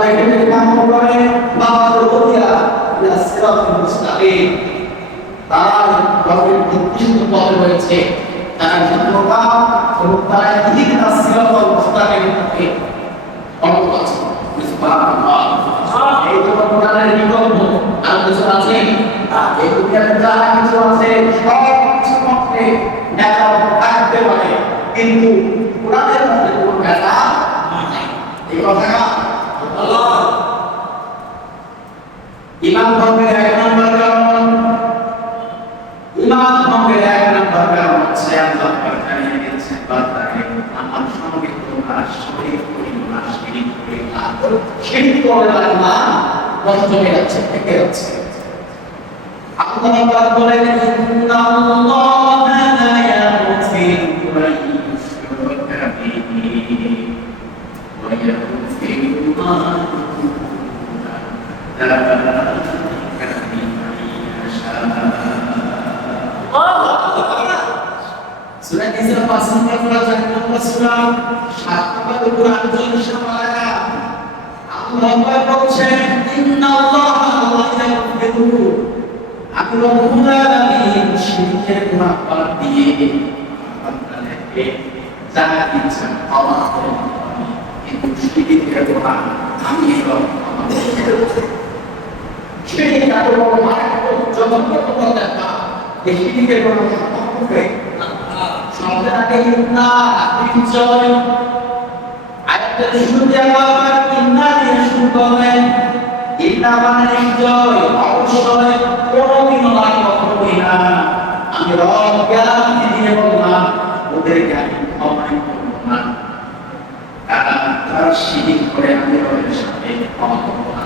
দেখে দেখে আমল করে বাবা রুহিয়া ইলা সিরাতুল মুস্তাকিম তার রবের নির্দিষ্ট পথে রয়েছে তারা জান্নাত এবং তারা ইহদিনাস সিরাতাল মুস্তাকিম থেকে অবগত আছে সুবহানাল্লাহ এই তো কোরআনের বিকল্প আর কিছু আছে এই দুনিয়াতে যা কিছু আছে সব কিছু মধ্যে নেতা থাকতে পারে কিন্তু কোরআনের মধ্যে কোনো নেতা নাই এই কথা আল্লাহ ইমান ভঙ্গের এক নম্বর কারণ ইমান ভঙ্গের এক নম্বর কারণ হচ্ছে আল্লাহ জানিয়ে দিয়েছেন বান্দাকে আমার সঙ্গে তোমরা শরীক করিও না শিরিক করিও না শিরিক করলে তার ইমান নষ্ট হয়ে যাচ্ছে থেকে যাচ্ছে আল্লাহ পাক বলেন ইন্নাল্লাহা লা ইয়াগফিরু আন ইউশরাকা বিহি ওয়া ইয়াগফিরু মা দুনা যালিকা লিমান ইয়াশা সূরা ইসরা 5 নম্বর সূরা 4 নম্বর সূরা 7 নম্বর কোরআন ইনশাআল্লাহ আল্লাহ পাক বলছেন ইন্নাল্লাহা লা ইয়াগফিরু আমি রব্বুল আলামিন শিরকের গুনাহ বাদ দিয়ে বান্দাদেরকে যা ইচ্ছা ক্ষমা করে দিই কিন্তু শিরকের গুনাহ আমি রব্বুল শিরক এত বড় মারাত্মক জঘন্য কথা এই শিরকের গুনাহ সম্পর্কে শব্দটাকে ইন্না নিশ্চয় আয়াতের শুরুতে আল্লাহ ইন্না দিয়ে শুরু করলেন ইন্না মানে নিশ্চয় অবশ্যই কোনদিনও না কখনোই না আমি রব গ্যারান্টি দিয়ে বললাম ওদেরকে আমি ক্ষমা করব না তারা শিরিক করে আমি রবের সাথে ক্ষমা করব না